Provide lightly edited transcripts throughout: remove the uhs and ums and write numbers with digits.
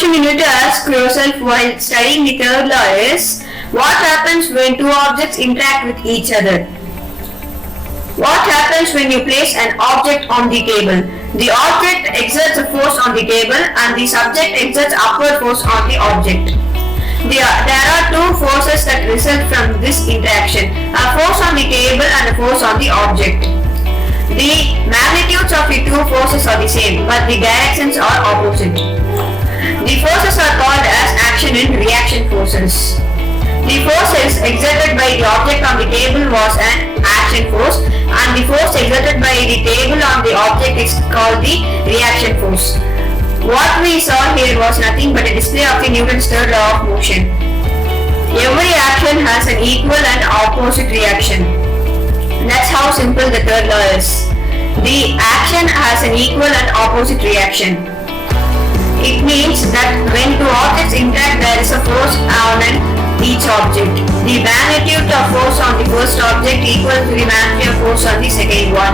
question you need to ask yourself while studying the third law is, what happens when two objects interact with each other? What happens when you place an object on the table? The object exerts a force on the table and the subject exerts upward force on the object. There are two forces that result from this interaction, a force on the table and a force on the object. The magnitudes of the two forces are the same, but the directions are opposite. The forces are called as action and reaction forces. The forces exerted by the object on the table was an action force, and the force exerted by the table on the object is called the reaction force. What we saw here was nothing but a display of the Newton's third law of motion. Every action has an equal and opposite reaction. That's how simple the third law is. The action has an equal and opposite reaction. It means that when two objects interact, there is a force on each object. The magnitude of force on the first object equals to the magnitude of force on the second one.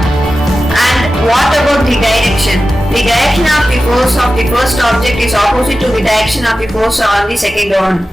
And what about the direction? The direction of the force of the first object is opposite to the direction of the force on the second one.